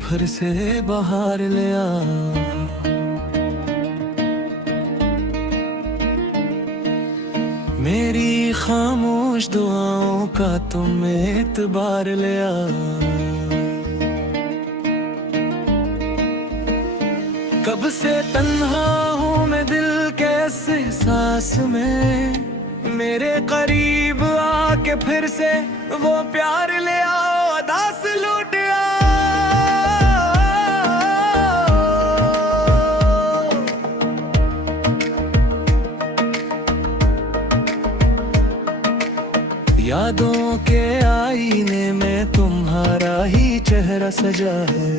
फिर से बाहर ले आ। मेरी खामोश दुआओं का तुम एतबार ले आ। कब से तन्हा हूँ मैं दिल के इस एहसास में, मेरे करीब आके फिर से वो प्यार ले आओ, अदा से लौट आओ। यादों के आईने में तुम्हारा ही चेहरा सजा है।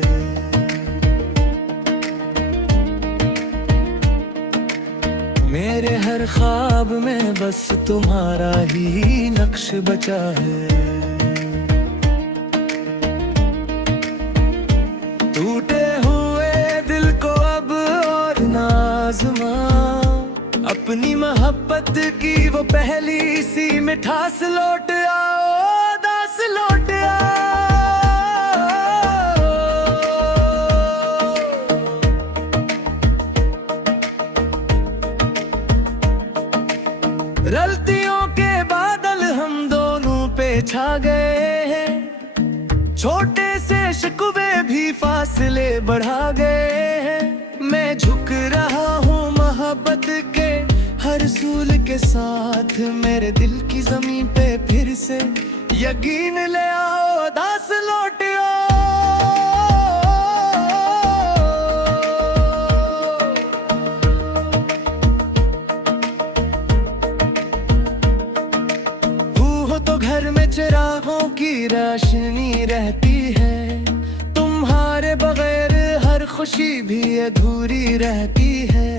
मेरे हर ख्वाब में बस तुम्हारा ही नक्श बचा है। टूटे हुए दिल को अब और नाज़मा, अपनी मोहब्बत की वो पहली सी मिठास लौट आओ, दास लौट आओ। गलतियों के बादल हम दोनों पे छा गए हैं, छोटे से शिकवे भी फासले बढ़ा गए हैं। मैं झुक रहा हूँ मोहब्बत के हर सूल के साथ, मेरे दिल की ज़मीं पे फिर से यकीन ले आओ, दास लौट आओ। तो घर में चिरागों की रोशनी रहती है, तुम्हारे बगैर हर खुशी भी अधूरी रहती है।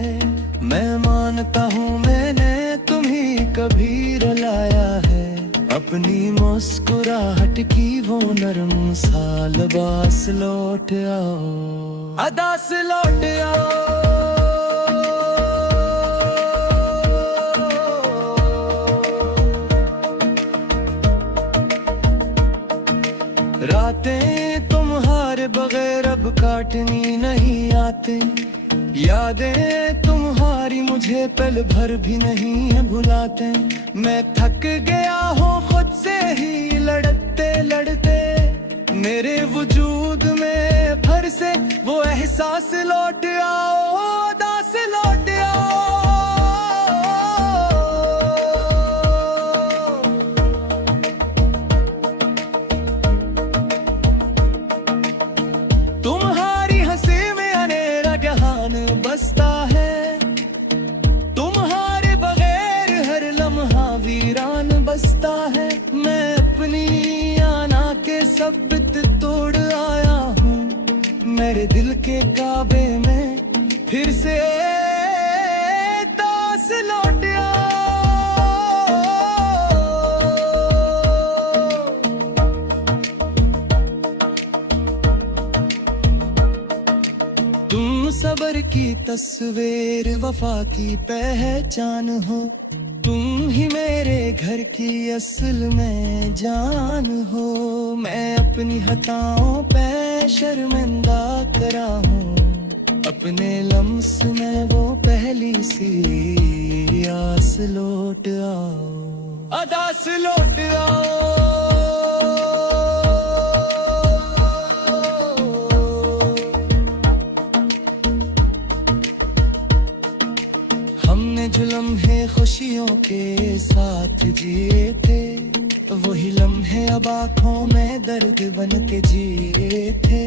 मैं मानता हूँ मैंने तुम्हीं कभी रुलाया है, अपनी मुस्कुराहट की वो नरम सा लिबास लौट आओ, अदा से लौट आओ। रातें तुम्हारे बगैर अब काटनी नहीं आती, यादें तुम्हारी मुझे पल भर भी नहीं भुलाते। मैं थक गया हूँ खुद से ही लड़ते लड़ते, मेरे वजूद में फिर से वो एहसास लौट आओ, दास लौट आओ। तुम्हारी हंसी में अंधेरा जहान बसता है, तुम्हारे बगैर हर लम्हा वीरान बसता है। मैं अपनी आना के सब्बित तोड़ आया हूँ, मेरे दिल के काबे में फिर से दास लौट आओ। तुम सबर की तस्वीर वफा की पहचान हो, तुम ही मेरे घर की असल में जान हो। मैं अपनी खताओं पे शर्मिंदा करा हूँ, अपने लम्स में वो पहली सी आस लौट आओ, अदा से लौट आओ। हमने जो लम्हे खुशियों के साथ जिए थे, वही लम्हे अब आँखों में दर्द बन के जिए थे।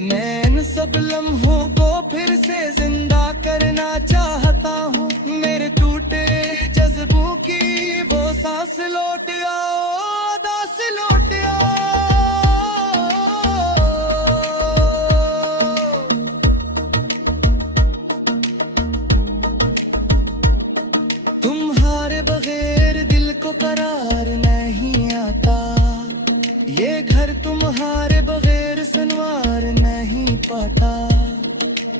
मैं इन सब लम्हों को फिर से जिंदा करना चाहता हूँ, मेरे टूटे जज्बों की वो सांस लौट आओ, दास लौट आओ। तुम्हारे बगैर दिल को करार नहीं आता, ये घर तुम्हारे बगैर सनवार नहीं पाता।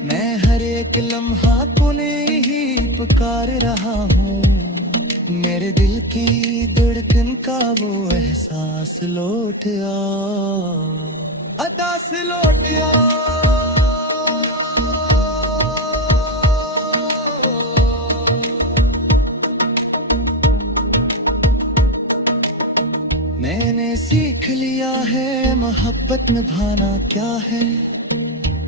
मैं हर एक लम्हा तुम्हें ही पुकार रहा हूँ, मेरे दिल की धड़कन का वो एहसास लौट आ। अदा से लौट आओ, मैंने सीख लिया है मोहब्बत निभाना क्या है,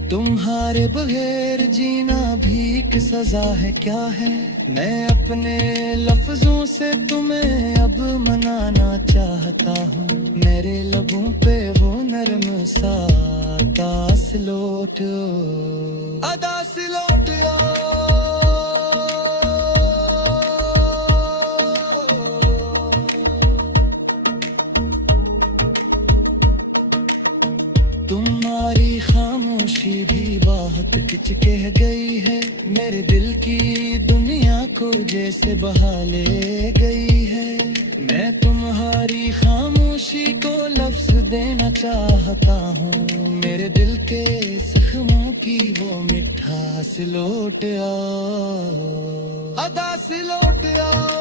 तुम्हारे बगैर जीना भी एक सजा है क्या है। मैं अपने लफ्जों से तुम्हें अब मनाना चाहता हूँ, मेरे लबों पे वो नरम सा अदा से लौट आओ, अदा से लौट आओ। तुम्हारी खामोशी भी बहुत कुछ कह गई है, मेरे दिल की दुनिया को जैसे बहा ले गई है। मैं तुम्हारी खामोशी को लफ्ज देना चाहता हूँ, मेरे दिल के जख्मों की वो मिठास लौट आओ, अदा से लौट आओ।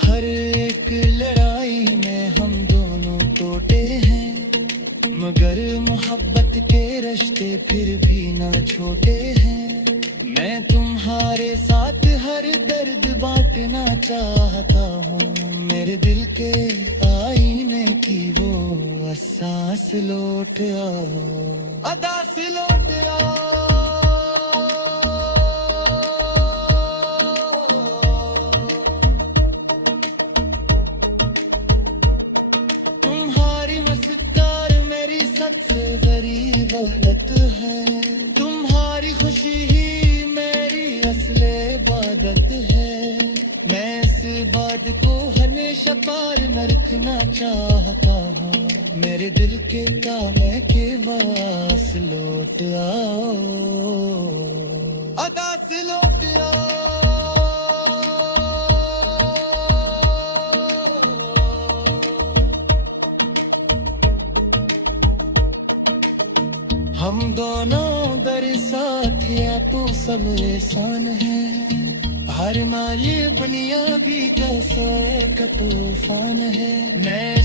हर एक लड़ाई में हम दोनों टूटे हैं, मगर मोहब्बत के रिश्ते फिर भी ना छोटे हैं। मैं तुम्हारे साथ हर दर्द बांटना चाहता हूँ, मेरे दिल के आईने की वो एहसास लौट आओ, अदा से लौट आओ। सबसे बड़ी दौलत है, तुम्हारी खुशी ही मेरी असले इबादत है। मैं इस बात को हमेशा पार न रखना चाहता हूँ, मेरे दिल के कामे के वास लौट आओ, अदा से लौट आओ। हम दोनों दर साथ या तो सब एहसान है, हर माली बनिया भी कैसे का तूफान है। मैं